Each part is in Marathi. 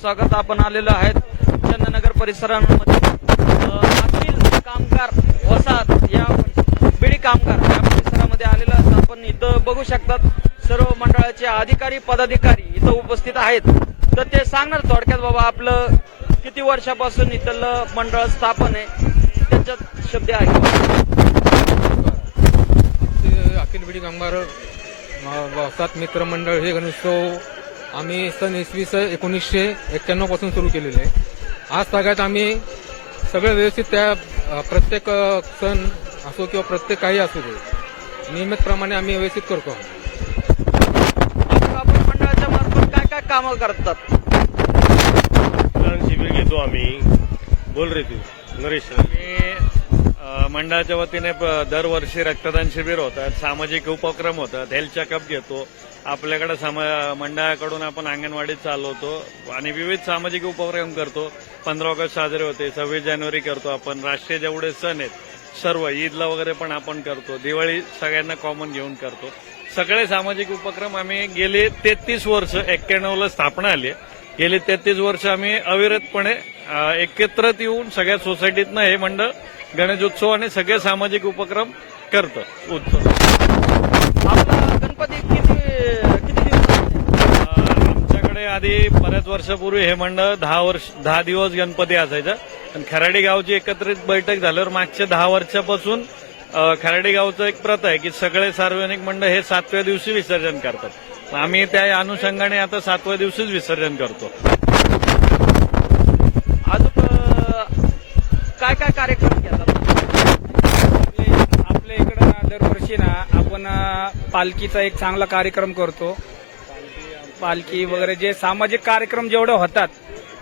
स्वागत आपण आलेलो आहेत चंदनगर परिसरामध्ये. अखिल कामगार वसाहत या बिडी कामगार या परिसरामध्ये आलेलो आहेत. आपण इथं बघू शकतात सर्व मंडळाचे अधिकारी पदाधिकारी इथं उपस्थित आहेत. तर ते सांगणार थोडक्यात बाबा आपलं किती वर्षापासून इथलं मंडळ स्थापन आहे त्याच्यात शब्द आहे. ते अखिल बिडी कामगार वसाहत मित्र मंडळ हे गणेशोत्सव आम्ही सन इसवी सन एकोणीसशे एक्क्याण्णवपासून सुरू केलेले आहे. आज सगळ्यात आम्ही सगळं व्यवस्थित त्या प्रत्येक सण असो किंवा प्रत्येक काही असू दे नियमितप्रमाणे आम्ही व्यवस्थित करतो. आपण मंडळाच्या मार्फत काय काय कामं करतात? रक्तदान शिबिर घेतो आम्ही. बोल रे तू नरेश. मंडळाच्या वतीने दरवर्षी रक्तदान शिबिर होतात सामाजिक उपक्रम होतात हेल्थ चेकअप घेतो आपल्याकडे समा मंडळाकडून आपण अंगणवाडीत चालवतो आणि विविध सामाजिक उपक्रम करतो. पंधरा ऑगस्ट साजरे होते सव्वीस जानेवारी करतो आपण. राष्ट्रीय जेवढे सण आहेत सर्व ईदला वगैरे पण आपण करतो. दिवाळी सगळ्यांना कॉमन घेऊन करतो. सगळे सामाजिक उपक्रम आम्ही गेले तेहतीस वर्ष एक्क्याण्णवला स्थापना आली गेली तेहतीस वर्ष आम्ही अविरतपणे एकत्रत एकत्रित येऊन सगळ्या सोसायटीतनं हे मंडळ गणेशोत्सव आणि सगळे सामाजिक उपक्रम करतं उत्सव आपला गणपती किती किती दिवस अ, आमच्याकडे आधी बऱ्याच वर्षापूर्वी हे मंडळ दहा वर्ष दहा दिवस गणपती असायचं. आणि खराडी गावची एकत्रित बैठक झाल्यावर मागच्या दहा वर्षापासून खराडी गावचं एक प्रथा आहे की सगळे सार्वजनिक मंडळ हे सातव्या दिवशी विसर्जन करतात. आम्ही त्या अनुषंगाने आता सातव्या दिवशीच विसर्जन करतो. अजून काय काय कार्यक्रम आपल्या इकडं दरवर्षी ना आपण पालखीचा एक चांगला कार्यक्रम करतो. पालखी वगैरे जे सामाजिक कार्यक्रम जेवढे होतात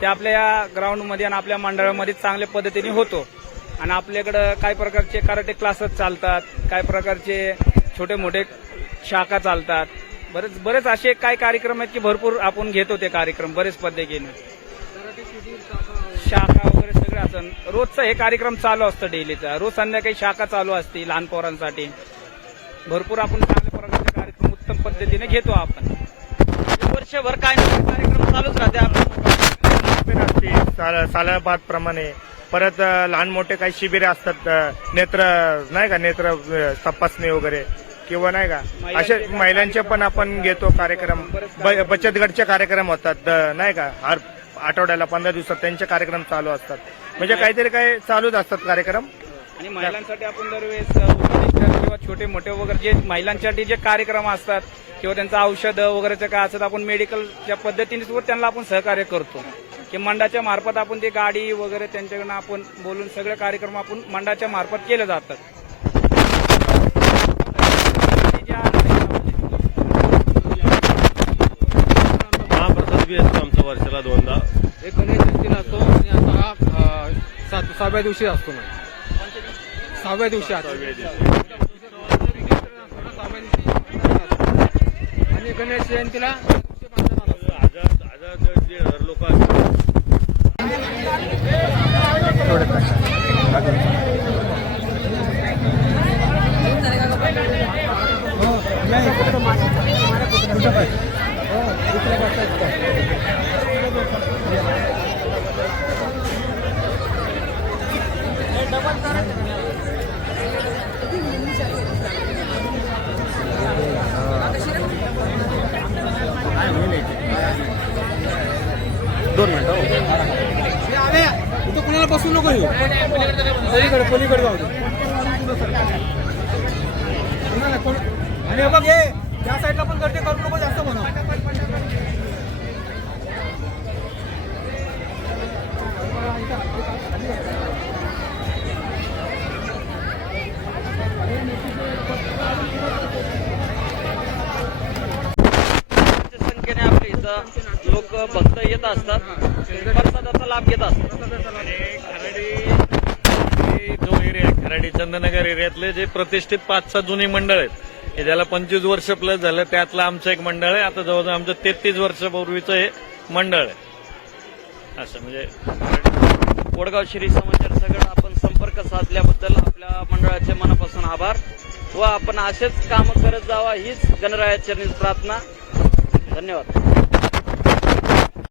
ते आपल्या या ग्राउंडमध्ये आणि आपल्या मंडळामध्ये चांगल्या पद्धतीने होतो. आणि आपल्याकडं काय प्रकारचे कराटे क्लासेस चालतात काय प्रकारचे छोटे मोठे शाखा चालतात. बरेच बरेच असे काही कार्यक्रम आहेत की भरपूर आपण घेतो ते कार्यक्रम बरेच पद्धतीने शाखा वगैरे सगळं असं. रोजचं हे कार्यक्रम चालू असतं डेलीचा. रोज संध्याकाळी शाखा चालू असते लहान पोरांसाठी. भरपूर आपण चांगल्या प्रकारचे कार्यक्रम उत्तम पद्धतीने घेतो आपण. वर्षभर काय ना काय कार्यक्रम चालूच राहते शिबिर असते साल- सालाबाद प्रमाणे. परत अ, लहान मोठे काही शिबिरे असतात अ, नेत्र नाही का नेत्र अ, तपासणी वगैरे. किंवा नाही का असे महिलांचे पण आपण घेतो कार्यक्रम. ब- बचत गटचे कार्यक्रम होतात अ, नाही का हर आठवड्याला पंधरा दिवसात त्यांचे कार्यक्रम चालू असतात. म्हणजे काहीतरी काही चालूच असतात कार्यक्रम. आणि महिलांसाठी आपण दरवेळेस किंवा छोटे मोठे वगैरे जे महिलांसाठी जे कार्यक्रम असतात किंवा त्यांचं औषध वगैरेचं काय असतात आपण मेडिकलच्या पद्धतीने सुद्धा त्यांना आपण सहकार्य करतो. की मंडाच्या मार्फत आपण ते गाडी वगैरे त्यांच्याकडनं आपण बोलून सगळे कार्यक्रम आपण मंडाच्या मार्फत केले जातात. आमचा वर्षाला दोनदा. एक गणेश जयंतीला असतो आणि आता हा अ, सात- सहाव्या दिवशी असतो सहाव्या दिवशी असतो सहाव्या दिवशी. असतो. आणि गणेश जयंतीला लोक कुणाला पलीकडे पलीकडे जाऊ आणि हे बघ हे त्या साईडला पण गर्दी करू नको जास्त म्हणा. संख्येने आपल्या इथं लोक भक्त येत असतात. प्रसादाचा लाभ घेत असतात आणि खराडी खराडी जो आणि चंदनगर एरियातले जे प्रतिष्ठित पाच सहा जुनी मंडळ आहेत हे ज्याला पंचवीस वर्ष प्लस झालं त्यातलं आमचं एक मंडळ आहे. आता जवळजवळ आमचं तेहतीस वर्षापूर्वीचं हे मंडळ आहे. असं म्हणजे कोडगाव श्री समाचार सगळं आपण संपर्क साधल्याबद्दल आपल्या मंडळाचे मनापासून आभार व आपण असेच कामं करत जावा हीच गणरायाचरणी प्रार्थना. धन्यवाद.